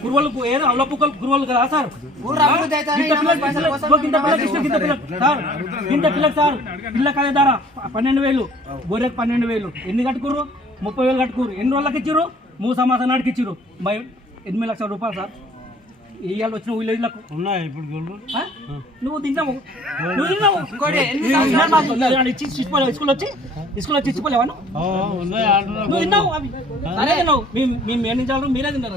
కుర్రోళ్ళు ఏదో అవల పుక్కలు కుర్రోళ్ళు కదా సార్ ఇంత పిల్లకి సార్ పిల్లకి అదే ధర 12,000 గొర్రెకి 12,000 ఎన్ని కట్టుకుర్రు 30,000 కట్టుకుర్రు ఎన్ని రోజులకి ఇచ్చిర్రు 3 సంవత్సరాల నాటికి ఇచ్చిర్రు 8 లక్షల రూపాయలు సార్ ఇవాళ వచ్చిన విలేజ్లకు ఉన్నాయి ఇప్పుడు నువ్వు తిన్నావు స్కూల్ వచ్చి ఇచ్చిపోలేవా నువ్వు తిన్నావు అవి అదే తిన్నావు మీ మేనేజర్ మీరే తిన్నారు